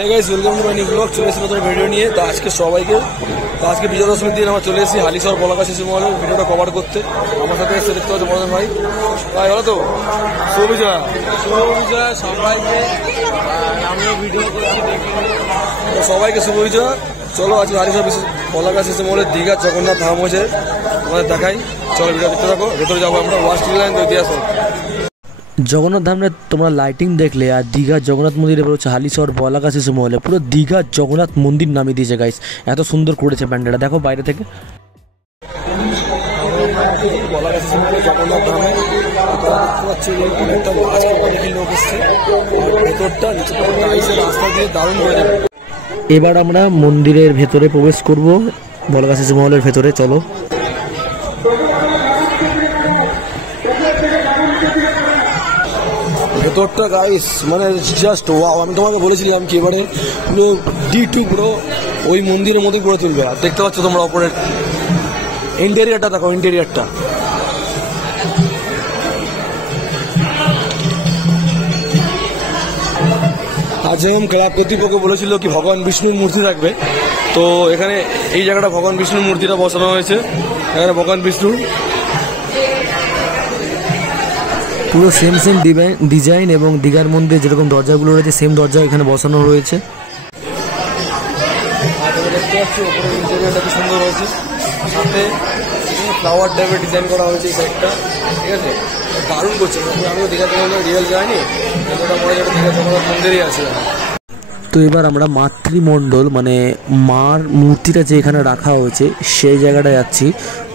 Hey guys, welcome to my new vlog. চলে এসেছি নতুন ভিডিও নিয়ে। তো আজকে সবাইকে বিজয় দশমীর দিন আমরা চলে এসেছি হালিশহর বলাকা শিশু মহলের ভিডিওটা কভার করতে। আমার সাথে এসে দেখতে পাচ্ছি মদন ভাই। ভাই বলো তো শুভবিজয় সবাইকে আমিও ভিডিও করছি দেখি। তো সবাইকে শুভবিজয়। চলো আজকে হালিশহর বলাকা শিশু মহলের দীঘার জগন্নাথ ধাম হয়েছে তোমাদের দেখাই। চলো ভিডিও দেখতে থাকো। ভেতরে যাবো আমরা ওয়াশ লাইন তো ইতিহাস। জগন্নাথ ধামে তোমরা লাইটিং দেখলে আর দীঘার জগন্নাথ মন্দিরে হচ্ছে হালিশহর বলাকা শিশু মহলে পুরো দীঘার জগন্নাথ মন্দির নামিয়ে দিয়েছে গাইস। এত সুন্দর করেছে প্যান্ডেলটা, দেখো বাইরে থেকে। জগন্নাথ ধামে লোক এসছে ভেতরটা রাস্তা দিয়ে দারুণ করে দেবে। এবার আমরা মন্দিরের ভেতরে প্রবেশ করব, বলাকা শিশু মহলের ভেতরে। চলো ভেতরটা গাইস মানে জাস্ট ওয়াও। আমি তোমাকে বলেছিলাম কি এবারে পুরো D2 পুরো ওই মন্দিরের মধ্যে করে তুলবে। আর দেখতে পাচ্ছ তোমরা ওপরের ইন্টেরিয়ারটা দেখো, ইন্টেরিয়ারটা আজ কর্তৃপক্ষ বলেছিল কি ভগবান বিষ্ণুর মূর্তি থাকবে। তো এখানে এই জায়গাটা ভগবান বিষ্ণুর মূর্তিটা বসানো হয়েছে। এখানে ভগবান বিষ্ণুর পুরো সেম ডিজাইন এবং দীঘার মন্দিরে যেরকম দরজাগুলো রয়েছে সেম দরজা এখানে বসানো রয়েছে। দেখতে পাচ্ছি ওপরে ইন্টেরিয়ারটা কি সুন্দর হয়েছে, সাথে ফ্লাওয়ার টাইপের ডিজাইন করা হয়েছে এই সাইডটা। ঠিক আছে, দারুণ করছে। আমিও দীঘাতে রিয়েল যাইনি, ওটা মনে হয় দীঘা জগন্নাথ মন্দিরই আছে। তো এবার আমরা মাতৃমণ্ডল মানে মার মূর্তিটা যে এখানে রাখা হয়েছে সেই জায়গাটায় যাচ্ছি।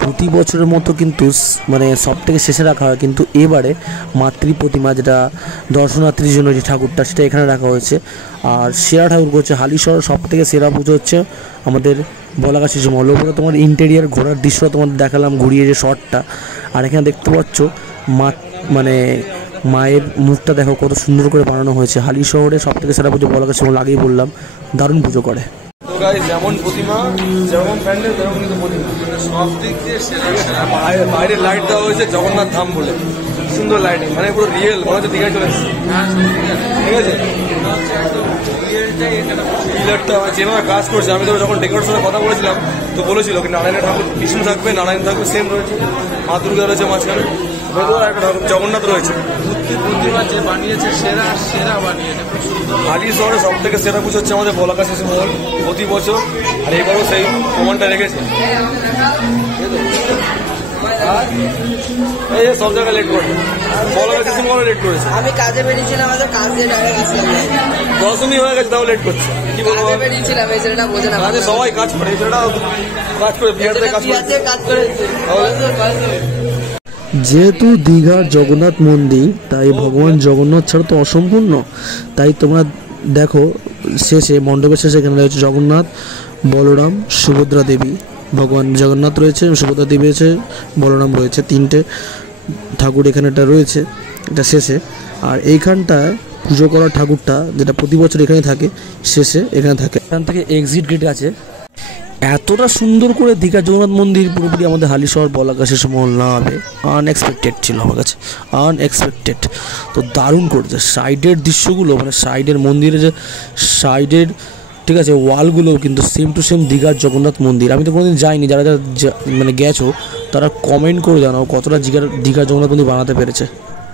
প্রতি বছরের মতো কিন্তু মানে সব থেকে শেষে রাখা হয়, কিন্তু এবারে মাতৃ প্রতিমা যেটা দর্শনার্থীর জন্য যে ঠাকুরটা সেটা এখানে রাখা হয়েছে। আর সেরা ঠাকুর করছে হালিশহর সব থেকে সেরা পুজো হচ্ছে আমাদের বলাকা শিশু মহল। ওপরে তোমার ইন্টেরিয়ার ঘোরার দৃশ্য তোমাদের দেখালাম ঘুরিয়ে যে শটটা। আর এখানে দেখতে পাচ্ছ মানে মায়ের মুখটা দেখো কত সুন্দর করে বানানো হয়েছে। হালিশহরে সব থেকে সেরা পুজো বলাকা শিশু মহল, আগেই বললাম দারুণ পুজো করে। যেমন প্রতিমা যেমন প্যান্ডেল তেমন কিন্তু প্রতিমা সব দিক দিয়ে বাইরের লাইট দেওয়া হয়েছে জগন্নাথ ধাম বলে, সুন্দর লাইটিং, মানে পুরো রিয়েল মনে হচ্ছে দীঘায় চলে এসেছে। ঠিক আছে, যেভাবে কাজ করছে আমি তো যখন ডেকোরেশনের কথা বলেছিলাম তো বলেছিল কি নারায়ণের ঠাকুর বিষ্ণু থাকবে, নারায়ণ থাকবে সেম রয়েছে, মা দুর্গা রয়েছে মাঝখানে, জগন্নাথ রয়েছে। বানিয়েছে সেরা সেরা বানিয়েছে। হালিশহরে সব থেকে সেরা পুজো হচ্ছে আমাদের বলাকা শিশু মহল প্রতি বছর, আর এবারও সেই প্রমাণটা রেখেছে। এই সব জায়গায় লেট করে বলাকা শিশু মহল লেট করেছে। আমি কাজে বেরিয়েছিলাম, আমাদের কাজ দিয়ে ডাইরেক্ট আসলাম, দশমী হয়ে গেছে তাও লেট করছে। কি বলবো, বেরিয়েছিলাম এই ছেলেটা বোঝে না, কাজে সবাই কাজ করে, এই ছেলেটা কাজ করে বিহারে কাজ করে। যেহেতু দীঘার জগন্নাথ মন্দির তাই ভগবান জগন্নাথ ছাড়া তো অসম্পূর্ণ। তাই তোমরা দেখো শেষে মণ্ডপের শেষে এখানে রয়েছে জগন্নাথ, বলরাম, সুভদ্রা দেবী। ভগবান জগন্নাথ রয়েছে, সুভদ্রা দেবী রয়েছে, বলরাম রয়েছে, তিনটে ঠাকুর এখানেটা রয়েছে এটা শেষে। আর এইখানটায় পুজো করার ঠাকুরটা যেটা প্রতি বছর এখানে থাকে শেষে এখানে থাকে। এখান থেকে এক্সিট গেট আছে। এতটা সুন্দর করে দীঘা জগন্নাথ মন্দির পুরোপুরি আমাদের হালিশহর বলাকা শিশু মহল না হবে আনএক্সপেক্টেড ছিল আমার কাছে, আনএক্সপেক্টেড। তো দারুণ করেছে সাইডের দৃশ্যগুলো, মানে সাইডের মন্দিরের যে সাইডের ঠিক আছে ওয়ালগুলো কিন্তু সেম টু সেম দীঘার জগন্নাথ মন্দির। আমি তো কোনোদিন যাইনি, যারা মানে গেছো তারা কমেন্ট করে জানাও কতটা দীঘার জগন্নাথ মন্দির বানাতে পেরেছে।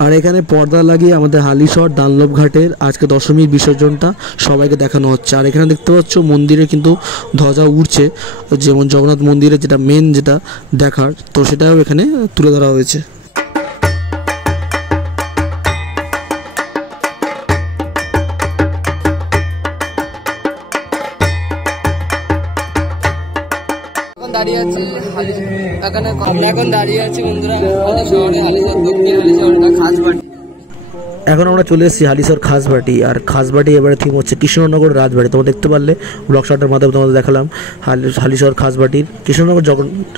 আর এখানে পর্দা লাগিয়ে আমাদের হালিশহর ডানলপ ঘাটের আজকে দশমীর বিসর্জনটা সবাইকে দেখানো হচ্ছে। আর এখানে দেখতে পাচ্ছ মন্দিরে কিন্তু ধ্বজা উঠছে, যেমন জগন্নাথ মন্দিরে যেটা মেন যেটা দেখার, তো সেটাও এখানে তুলে ধরা হয়েছে। আমরা এখন দাঁড়িয়ে আছি বন্ধুরা শহরে হালিশহর দক্ষিণ হালিশহরটা খাসবাটি। এখন আমরা চলে এসেছি হালিশহর খাসবাটি। আর খাসবাটি এবারে থিম হচ্ছে কৃষ্ণনগর রাজবাড়ি। তোমরা দেখতে পারলে ব্লগ শটের মাধ্যমে তোমাদের দেখালাম হালিশহর খাসবাটির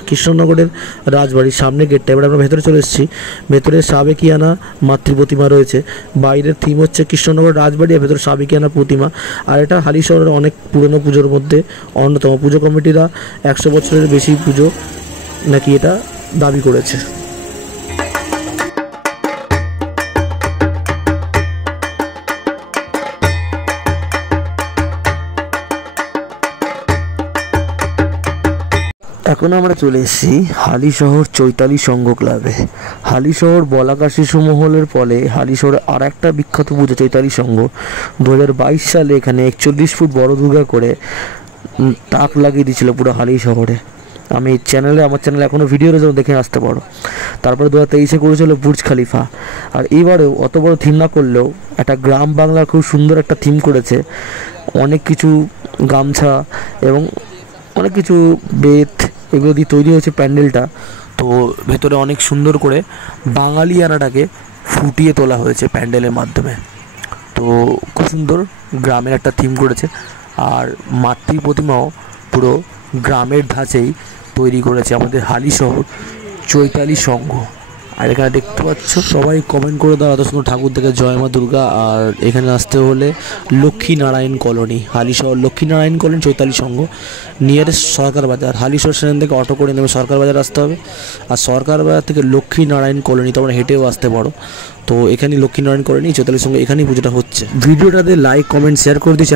কৃষ্ণনগরের রাজবাড়ির সামনে গেটটা। এবার আমরা ভেতরে চলে এসেছি। ভেতরে সাবেকিয়ানা মাতৃ প্রতিমা রয়েছে। বাইরের থিম হচ্ছে কৃষ্ণনগর রাজবাড়ি আর ভেতরে সাবেকিয়ানা প্রতিমা। আর এটা হালিশহরের অনেক পুরনো পুজোর মধ্যে অন্যতম। পুজো কমিটিরা 100 বছরের বেশি পুজো নাকি এটা দাবি করেছে। এখন আমরা চলে এসেছি হালিশহর চৈতালি সংঘ ক্লাবে। হালিশহর বলাকা শিশু মহলের ফলে হালিশহরে আর একটা বিখ্যাত পুজো চৈতালি সংঘ 2022 সালে এখানে 41 ফুট বড় দুর্গা করে তাক লাগিয়ে দিয়েছিল পুরো হালিশহরে। আমি আমার চ্যানেলে এখনও ভিডিও রয়েছে, দেখে আসতে পারো। তারপরে 2023 করেছিল বুর্জ খালিফা। আর এইবারেও অত বড় থিম না করলেও একটা গ্রাম বাংলার খুব সুন্দর একটা থিম করেছে। অনেক কিছু গামছা এবং অনেক কিছু বেত এগুলো দিয়ে তৈরি হয়েছে প্যান্ডেলটা। তো ভেতরে অনেক সুন্দর করে বাঙালিয়ানাটাকে ফুটিয়ে তোলা হয়েছে প্যান্ডেলের মাধ্যমে। তো খুব সুন্দর গ্রামের একটা থিম করেছে। আর মাতৃ প্রতিমাও পুরো গ্রামের ধাঁচেই তৈরি করেছে আমাদের হালিশহর চৈতালি সংঘ। আর এখানে দেখতে পাচ্ছ সবাই কমেন্ট করে দাও এত সুন্দর ঠাকুর দেখে জয় মা দুর্গা। আর এখানে আসতে হলে লক্ষ্মীনারায়ণ কলোনি, হালিশহর লক্ষ্মীনারায়ণ কলোনি চৈতালি সংঘ, নিয়ারেস্ট সরকার বাজার। হালিশহর স্টেশন থেকে অটো করে নেমে সরকার বাজার আসতে হবে। আর সরকার বাজার থেকে লক্ষ্মীনারায়ণ কলোনি তোমরা হেঁটেও আসতে পারো। তো এখানেই লক্ষ্মীনারায়ণ কলোনি চৈতালির সঙ্গে এখানেই পুজোটা হচ্ছে। ভিডিওটাতে লাইক কমেন্ট শেয়ার করে দিই,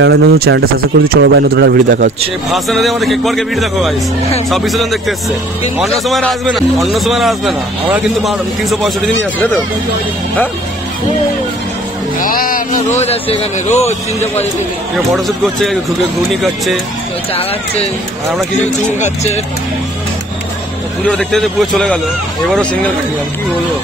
চ্যানেলটা সাবস্ক্রাইব করে দিই। চলো ভাই নতুন একটা ভিডিও দেখা হচ্ছে। ভাষণে আমাদের কেকবারকে ভিডিও দেখো গাইস, সব বিসর্জন দেখতে এসছে। অন্য সময় আসবে না, আমরা কিন্তু 365 দিনই আসবে তো। হ্যাঁ আমরা রোজ আসছি এখানে, রোজ 365 দিন। কেউ ফটোশুট করছে, ঘুগনি খাচ্ছে, চা খাচ্ছে, আর আমরা কিছু চুন খাচ্ছে। পুজো দেখতে দেখতে পুরো চলে গেল। এবারও সিঙ্গেল কাটিলাম, কি বলবো।